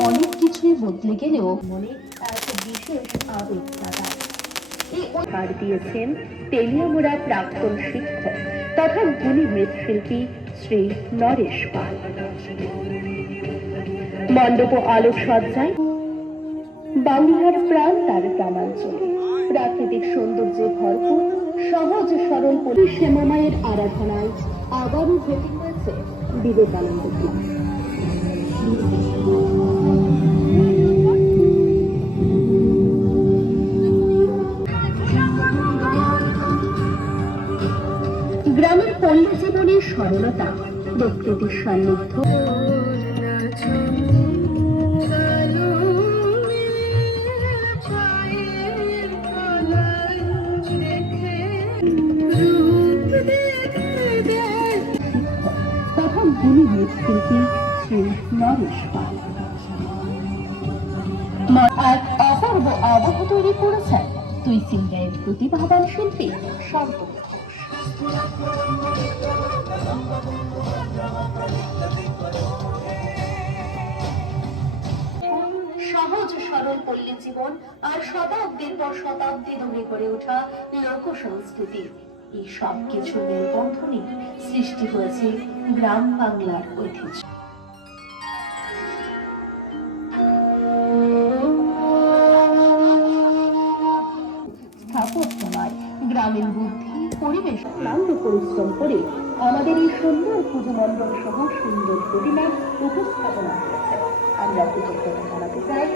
অনেক কিছুই বদলে গেলেও মনে বিশেষ আবেগ দিয়েছেন তেলিয়ামোড়া প্রাক্তন শিক্ষক তথা গুণী মৃৎশিল্পী শ্রী নরেশ পাল মণ্ডপ আলোক সজ্জায় বাংলার প্রাণ তার গ্রামাঞ্চলে প্রাকৃতিক সৌন্দর্যে ভরপুর, সহজ সরল পরি শ্যামামায়ের আরাধনায় আবারও ভেটি হয়েছে বিবেকানন্দ গ্রামের পল্লী জীবনের সরলতা প্রকৃতির সান্নিধ্য। অপূর্ব আবহ তৈরি করেছেন। তুই সিংগায়ের প্রতিভাবান শিল্পী ঘোষ সহজ সরল পল্লী জীবন আর শতাব্দীর পর শতাব্দী ধরে গড়ে ওঠা লোক সংস্কৃতি। এই সৃষ্টি হয়েছে গ্রাম বাংলার ঐতিহ্য। স্থাপত্য নয় গ্রামীণ বুদ্ধি। পরিবেশ ক্লান্ত পরিশ্রম করে আমাদের এই সুন্দর পুজো মণ্ডল সহ সুন্দর প্রতিমা উপস্থাপনা করেছে। আমরা কৃতজ্ঞতা জানাতে চাই